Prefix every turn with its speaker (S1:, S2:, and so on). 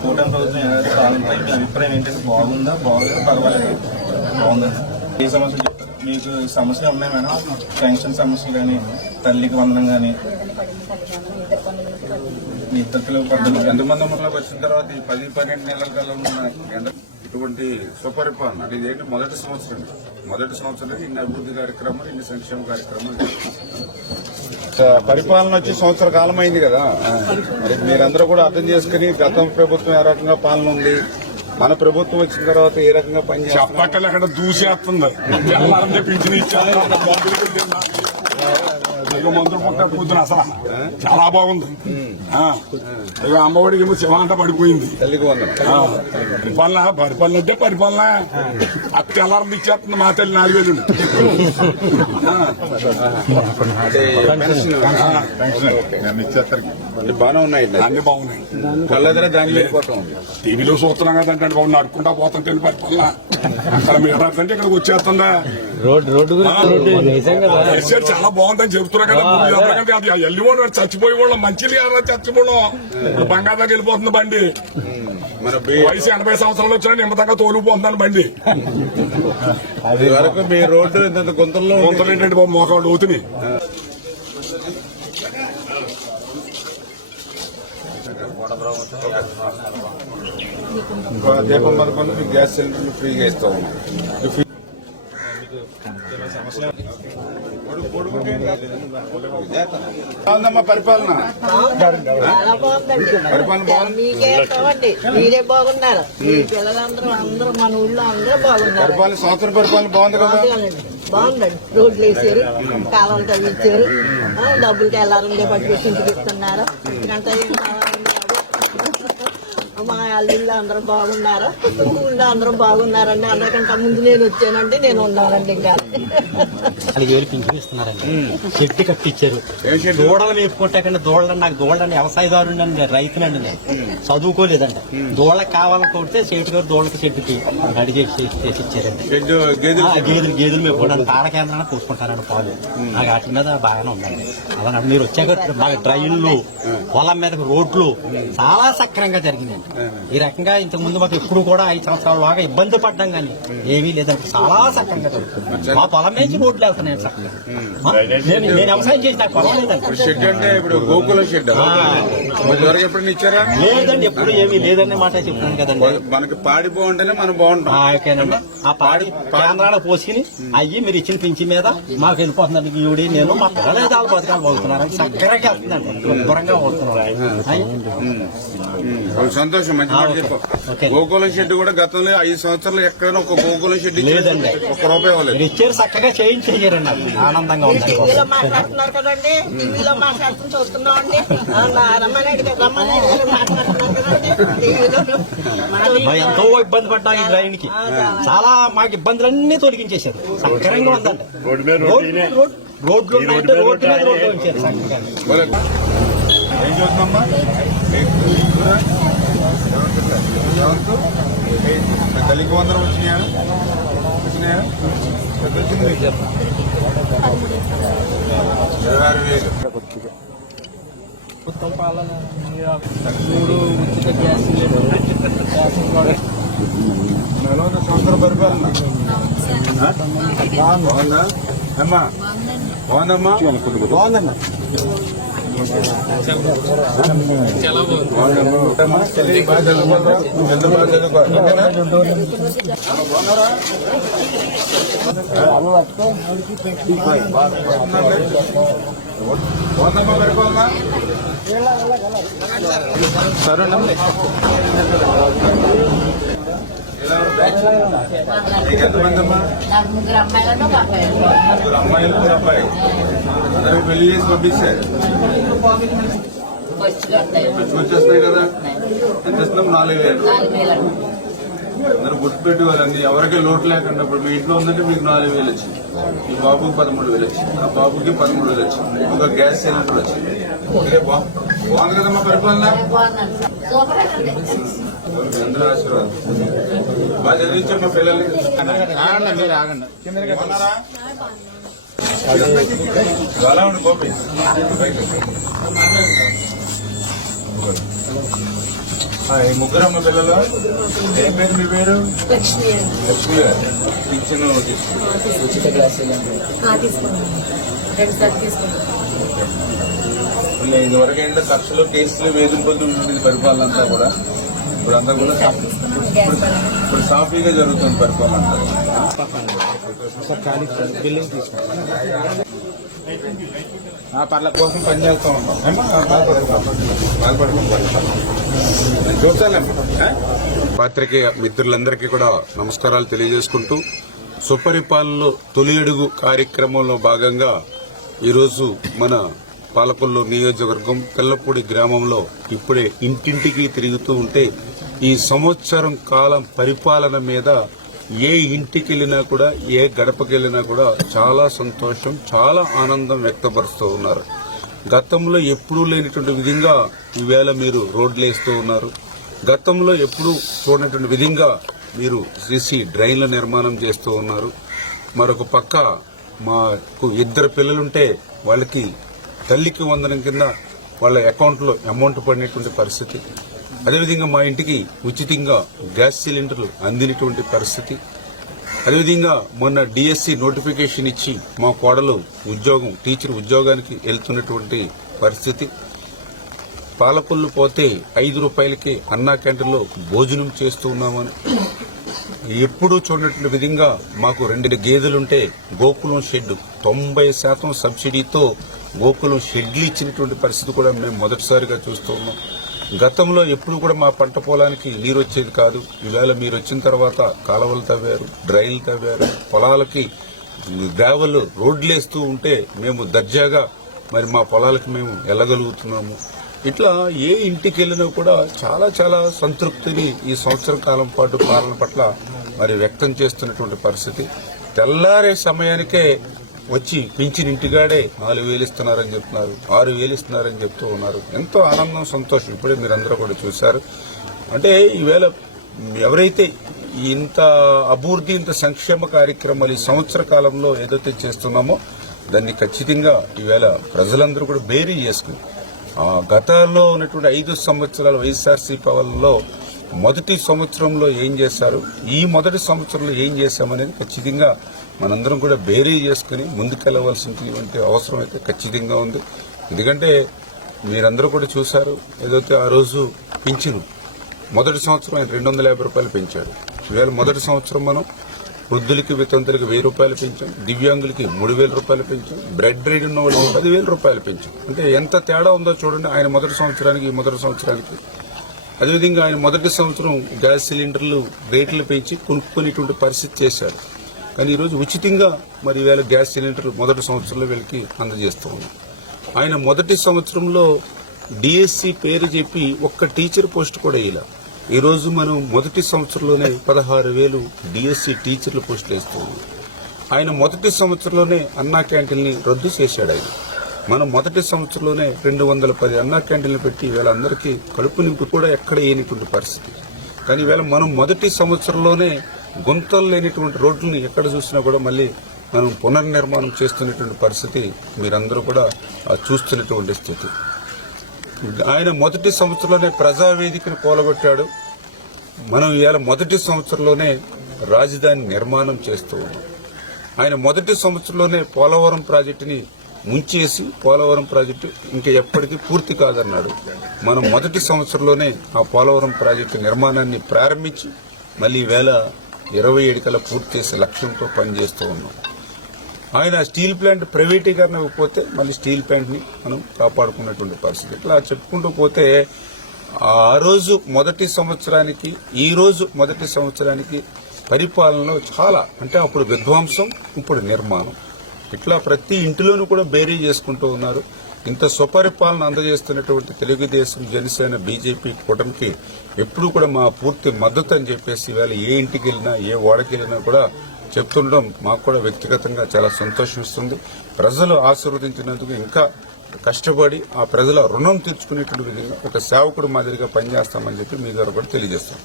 S1: కూటమి ప్రభుత్వం ఏదైతే పాలనపై మీ అభిప్రాయం ఏంటంటే బాగుందా బాగుందా పర్వాలేదు బాగుందండి ఏ సమస్యలు చెప్తారు. మీకు సమస్యలు ఉన్నాయి మేడం. పెన్షన్ సమస్యలు కానీ తల్లికి వందనం కానీ
S2: ఎంతమంది అమలులోకి వచ్చిన తర్వాత ఈ పది పన్నెండు నెలల కాలంలో ఇటువంటి సుపరిపాలన అంటే ఇదేంటి మొదటి సంవత్సరం మొదటి సంవత్సరం ఇన్ని అభివృద్ధి కార్యక్రమాలు ఇన్ని సంక్షేమ కార్యక్రమాలు. పరిపాలన వచ్చి సంవత్సర కాలం అయింది కదా. మరి మీరందరూ కూడా అర్థం చేసుకుని గతం ప్రభుత్వం ఏ రకంగా పాలన ఉంది? మన ప్రభుత్వం వచ్చిన తర్వాత ఏ రకంగా పనిచేస్తాం
S3: చెప్పక్కలు అక్కడ దూసేస్తుంది? ఇక మందులు పుట్ట పొద్దున అసలు. చాలా బాగుంది. ఆ, ఇక అమ్మఒడికి ఏమో శివాంట పడిపోయింది.
S2: తల్లికి వందనం.
S3: ఆ, పరిపాలన పరిపాలన అంటే పరిపాలన. అది తెల్లారం ఇచ్చేస్తుంది మా తల్లి నాలుగు వేలు
S2: అంటే పెన్షన్. అంటే బాగానే ఉన్నాయి
S3: అన్ని బాగున్నాయి.
S2: కళ్ళెదర దాని
S3: టీవీలో చూస్తున్నాం కదంటే బాబు నడుకుంటా పోతుంటే పరిపాలన. అక్కడ మీరు అంటే ఇక్కడికి వచ్చేస్తుందా?
S4: రోడ్డు రోడ్డు కదా
S3: చాలా బాగుందని చెప్తున్నా కదా ముందు అది చచ్చిపోయి వాళ్ళం మంచిది ఎలా చచ్చిపోవడం బంగాళాకి వెళ్ళిపోతుంది బండి. వయసు ఎనభై సంవత్సరాలు వచ్చినా నిమ్మతంగా తోలిపోతుందని బండి.
S2: అది వరకు మీ రోడ్డు ఇంత గుంతల్లో.
S3: కొంతలు ఏంటంటే బాబు మోకాళ్ళు అవుతున్నాయి
S2: దీపం పథకంలో మీకు గ్యాస్ సిలిండర్లు ఫ్రీగా ఇస్తా. ఉన్నాం బాగుందమ్మా పరిపాలన.
S5: మీరే బాగున్నారు. మీ పిల్లలందరూ అందరూ మన ఊళ్ళో అందరూ బాగున్నారు.
S2: పరిపాలన సంవత్సరం పరిపాలన బాగుంది కదా?
S5: బాగుందండి. రోడ్లు వేసారు కాలువలు తగ్గించారు ఆ, డబ్బులకి వెళ్ళారండి పట్టుకొచ్చి ఇంటికి ఇస్తున్నారు. ఇంకంతా ఏం కావాలండి అది. మా అల్లుళ్ళు అందరూ బాగున్నారు? ఊళ్ళో అందరూ బాగున్నారండి. అందరికంటే ముందు నేను వచ్చానండి నేను ఉన్నానండి ఇంకా.
S4: పింఛన్ ఇస్తున్నారండి? చెట్టు కట్టించారు? దూడలు మేపుకుంటాకండి దూడలు నాకు దూడలండి వ్యవసాయదారుడు అండి రైతునండి నేను. చదువుకోలేదండి. దూడలకు కావాలని కొడితే చేటు గారు దూడలకి చెట్టుకి రెడీ చేసి చేసి ఇచ్చారండి.
S2: గేదెలు
S4: గేదెలు మేపుకోవడానికి తాళ కేంద్రాన్ని పూసుకుంటారండి పాలు. నాకు వాటి మీద బాగానే ఉందండి. అలా మీరు వచ్చాక బాగా ట్రైన్లు పొలం మీద రోడ్లు చాలా సక్రంగా జరిగినాయండి. ఈ రకంగా ఇంతకు ముందు మాకు ఎప్పుడు కూడా ఐదు సంవత్సరాల లాగా ఇబ్బంది పడ్డాం కానీ ఏమీ లేదండి. చాలా సక్రంగా జరుగుతుంది. మా పొలం నుంచి రోడ్లు వెళ్తున్నాయి చక్కగా ఆ, నేను నేను వ్యవసాయం చేసి నాకు పొలం లేదండి.
S2: షెడ్ అంటే ఇప్పుడు గోకుల షెడ్ ఇదివరకు ఎప్పుడైనా ఇచ్చారా?
S4: లేదండి ఎప్పుడు ఏమీ లేదనే మాట చెప్తున్నాను కదండి.
S2: మనకి పాడి బాగుంటేనే మనం బాగుంటాం.
S4: ఆ, ఓకేనండి. ఆ పాడి కేంద్రాలు పోసుకుని అయ్యి మీరు ఇచ్చిన పింఛన్ మీద మాకు వెళ్ళిపోతుందండి ఈవిడి నేను మా పిల్లలు వాళ్ళ బతకాలు పోతున్నారు చక్కగా వెళ్తుందండి శుభ్రంగా పోతున్నారు అయ్యి.
S2: ఉమ్, సంతోషం మంచి మాట. గోకుల షెడ్ కూడా గతంలో ఐదు సంవత్సరాలు ఎక్కడైనా ఒక గోకుల షెడ్
S4: లేదండి.
S2: ఒక్క రూపాయి ఇవ్వలేదు.
S4: ఇచ్చారు చక్కగా చేయించేయరండి నాకు ఆనందంగా ఉంది
S5: మాట్లాడుతున్నారు కదండి. టీవీలో చూస్తున్నాం అండి. మాట్లాడుతున్నారు కదండి.
S4: ఎంతో ఇబ్బంది పడ్డాం ఈ ట్రైన్కి చాలా. మాకు ఇబ్బందులన్నీ తొలగించేశారు. సక్రంగా ఉందండి. రోడ్- రోడ్- రోడ్లు ఉన్నాయంటే రోడ్డు మీద రోడ్డు ఉంచారు.
S2: మరి ఏం చూద్దామా తల్లికి వందరం వచ్చినాయా వచ్చినాయా ఎంత వచ్చింది మీకు? ఇరవై ఆరు వేలు ఎలా ఉంది సంవత్సర పరిపాలన బాగుందా అమ్మా బాగుందమ్మా బాగుందమ్మా బాగుందమ్మా చెల్లి బాగా చదువుకోరా ఎంత బాగా చదువుకో ఓకేనా? బాగున్నారా బాగుందమ్మా పరిపాలన సరేనమ్మా ఎంతమంది అమ్మా
S5: నాకు ముగ్గురు అమ్మాయిలను ఒక అబ్బాయి
S2: ముగ్గురు అమ్మాయిలు ఒక అబ్బాయి అందరూ పెళ్ళి చేసి పంపించారు వచ్చేస్తాయి కదా ఎంత ఇస్తున్నాం నాలుగు వేలు
S5: నాలుగు వేలు.
S2: అందరూ గుర్తుపెట్టుకోవాలండి ఎవరికి లోటు లేకుండా ఇప్పుడు మీ ఇంట్లో ఉందంటే మీకు నాలుగు వేలు వచ్చింది. ఈ బాబుకి పదమూడు వేలు వచ్చింది. ఆ బాబుకి పదమూడు వేలు వచ్చింది. ఒక గ్యాస్ సిలిండర్ వచ్చింది. బాగుంది కదమ్మా పరిపాలన? అందరూ ఆశీర్వాదం. బాగా చదివించమ్మా పిల్లల్ని. బాగున్నారా? ఎలా ఉంది గోపి ఆ, ఈ ముగ్గురు అమ్మ పిల్లలు. ఏం పేరు మీ పేరు?
S6: లక్ష్మి
S2: లక్ష్మి గారు. కిచెన్
S6: ఉచిత గ్లాస్ తీసుకున్నాను.
S2: ఇదివరకు ఏంటంటే ఖర్చులు కేసులు వేధింపులు ఉండేది పరిపాలన అంతా కూడా ఇప్పుడు అంతా కూడా ఇప్పుడు సాఫీగా జరుగుతుంది అంతా పర్ల కోసం పని చేస్తూ ఉంటాం. పాత్రికేయ మిత్రులందరికీ కూడా నమస్కారాలు తెలియజేసుకుంటూ సుపరిపాలనలో తొలి అడుగు కార్యక్రమంలో భాగంగా ఈరోజు మన పాలకొల్లు నియోజకవర్గం తెల్లపూడి గ్రామంలో ఇప్పుడే ఇంటింటికి తిరుగుతూ ఉంటే ఈ సంవత్సరం కాలం పరిపాలన మీద ఏ ఇంటికి వెళ్ళినా కూడా ఏ గడపకి వెళ్ళినా కూడా చాలా సంతోషం చాలా ఆనందం వ్యక్తపరుస్తూ ఉన్నారు. గతంలో ఎప్పుడూ లేనటువంటి విధంగా ఈవేళ మీరు రోడ్లు వేస్తూ ఉన్నారు. గతంలో ఎప్పుడూ చూడనటువంటి విధంగా మీరు సిసి డ్రైన్ల నిర్మాణం చేస్తూ ఉన్నారు. మరొక పక్క మాకు ఇద్దరు పిల్లలుంటే వాళ్ళకి తల్లికి వందనం కింద వాళ్ళ అకౌంట్లో అమౌంట్ పడినటువంటి పరిస్థితి. అదేవిధంగా మా ఇంటికి ఉచితంగా గ్యాస్ సిలిండర్లు అందినటువంటి పరిస్థితి. అదేవిధంగా మొన్న డిఎస్సి నోటిఫికేషన్ ఇచ్చి మా కోడలు ఉద్యోగం టీచర్ ఉద్యోగానికి వెళ్తున్నటువంటి పరిస్థితి. పాలకొల్లు పోతే ఐదు రూపాయలకి అన్నా క్యాంటీన్లో భోజనం చేస్తూ ఉన్నామని. ఎప్పుడూ చూడనటువంటి విధంగా మాకు రెండు గేదెలుంటే గోకులం షెడ్ తొంభై శాతం సబ్సిడీతో గోకులం షెడ్లు ఇచ్చినటువంటి పరిస్థితి కూడా మేము మొదటిసారిగా చూస్తూ ఉన్నాం. గతంలో ఎప్పుడు కూడా మా పంట పొలానికి నీరు వచ్చేది కాదు. ఈవేళ మీరు వచ్చిన తర్వాత కాలువలు తవ్వారు డ్రైన్లు తవ్వారు పొలాలకి గ్రావెల్ రోడ్లు వేస్తూ ఉంటే మేము దర్జాగా మరి మా పొలాలకు మేము వెళ్ళగలుగుతున్నాము. ఇట్లా ఏ ఇంటికి వెళ్ళినా కూడా చాలా చాలా సంతృప్తిని ఈ సంవత్సర కాలం పాటు పాలన పట్ల మరి వ్యక్తం చేస్తున్నటువంటి పరిస్థితి. తెల్లారే సమయానికే వచ్చి పింఛన్ ఇంటిగాడే నాలుగు వేలు ఇస్తున్నారని చెప్తున్నారు ఆరు వేలు ఇస్తున్నారని చెప్తూ ఉన్నారు. ఎంతో ఆనందం సంతోషం. ఇప్పుడే మీరందరూ కూడా చూశారు. అంటే ఈవేళ ఎవరైతే ఇంత అభివృద్ధి ఇంత సంక్షేమ కార్యక్రమాలు ఈ సంవత్సర కాలంలో ఏదైతే చేస్తున్నామో దాన్ని ఖచ్చితంగా ఈవేళ ప్రజలందరూ కూడా బేరీ చేసుకుని గతంలో ఉన్నటువంటి ఐదు సంవత్సరాల వైఎస్ఆర్సీ పవన్లో మొదటి సంవత్సరంలో ఏం చేశారు? ఈ మొదటి సంవత్సరంలో ఏం చేశామనేది ఖచ్చితంగా మనందరం కూడా బేరీ చేసుకుని ముందుకెళ్ళవలసినటువంటి అవసరం అయితే ఖచ్చితంగా ఉంది. ఎందుకంటే మీరందరూ కూడా చూశారు ఏదైతే ఆ రోజు పెంచిన మొదటి సంవత్సరం ఆయన రెండు వందల యాభై రూపాయలు పెంచాడు ఈవేళ మొదటి సంవత్సరం మనం వృద్ధులకి వితంతులకి వెయ్యి రూపాయలు పెంచాం దివ్యాంగులకి మూడు వేల రూపాయలు పెంచాం బ్రెడ్ రైడ్ ఉన్న వాళ్ళకి పదివేల రూపాయలు పెంచాం. అంటే ఎంత తేడా ఉందో చూడండి ఆయన మొదటి సంవత్సరానికి ఈ మొదటి సంవత్సరానికి. అదేవిధంగా ఆయన మొదటి సంవత్సరం గ్యాస్ సిలిండర్లు రేట్లు పెంచి కొనుక్కునేటువంటి పరిస్థితి చేశారు. కానీ ఈరోజు ఉచితంగా మరి వేల గ్యాస్ సిలిండర్లు మొదటి సంవత్సరంలో వీళ్ళకి అందజేస్తూ ఉన్నాం. ఆయన మొదటి సంవత్సరంలో డిఎస్సి పేరు చెప్పి ఒక్క టీచర్ పోస్ట్ కూడా ఇలా ఈరోజు మనం మొదటి సంవత్సరంలోనే పదహారు వేలు డిఎస్సి టీచర్ల పోస్టులు వేస్తూ ఉన్నాం. ఆయన మొదటి సంవత్సరంలోనే అన్నా క్యాంటీన్ని రద్దు చేశాడు ఆయన. మనం మొదటి సంవత్సరంలోనే రెండు వందల పది అన్నా క్యాంటీన్లు పెట్టి వీళ్ళందరికీ కడుపు నింపు కూడా ఎక్కడ ఏనిటువంటి పరిస్థితి. కానీ ఈవేళ మనం మొదటి సంవత్సరంలోనే గుంతలు లేనిటువంటి రోడ్లని ఎక్కడ చూసినా కూడా మళ్ళీ మనం పునర్నిర్మాణం చేస్తున్నటువంటి పరిస్థితి మీరందరూ కూడా చూస్తున్నటువంటి స్థితి. ఆయన మొదటి సంవత్సరంలోనే ప్రజావేదికను కూలగొట్టాడు. మనం ఇవాళ మొదటి సంవత్సరంలోనే రాజధాని నిర్మాణం చేస్తూ ఉన్నాం. ఆయన మొదటి సంవత్సరంలోనే పోలవరం ప్రాజెక్టుని ముంచేసి పోలవరం ప్రాజెక్టు ఇంకా ఎప్పటికీ పూర్తి కాదన్నాడు. మనం మొదటి సంవత్సరంలోనే ఆ పోలవరం ప్రాజెక్టు నిర్మాణాన్ని ప్రారంభించి మళ్ళీ వేళ ఇరవై ఏడు కల్లా పూర్తి చేసే లక్ష్యంతో పనిచేస్తూ ఉన్నాం. ఆయన స్టీల్ ప్లాంట్ ప్రైవేటీకరణ పోతే మళ్ళీ స్టీల్ ప్లాంట్ని మనం కాపాడుకున్నటువంటి పరిస్థితి. ఇట్లా చెప్పుకుంటూ పోతే ఆ రోజు మొదటి సంవత్సరానికి ఈ రోజు మొదటి సంవత్సరానికి పరిపాలనలో చాలా అంటే అప్పుడు విధ్వంసం ఇప్పుడు నిర్మాణం. ఇట్లా ప్రతి ఇంటిలోనూ కూడా బేరీ చేసుకుంటూ ఉన్నారు. ఇంత స్వపరిపాలన అందజేస్తున్నటువంటి తెలుగుదేశం జనసేన బీజేపీ కూటమికి ఎప్పుడు కూడా మా పూర్తి మద్దతు అని చెప్పేసి ఇవాళ ఏ ఇంటికి వెళ్ళినా ఏ ఓడకి వెళ్ళినా కూడా చెప్తుండడం మాకు కూడా వ్యక్తిగతంగా చాలా సంతోషిస్తుంది ప్రజలు ఆశీర్వదించినందుకు ఇంకా కష్టపడి ఆ ప్రజల రుణం తీర్చుకునేటువంటి విధంగా ఒక సేవకుడు మాదిరిగా పనిచేస్తామని చెప్పి మీ ద్వారా కూడా తెలియజేస్తాం.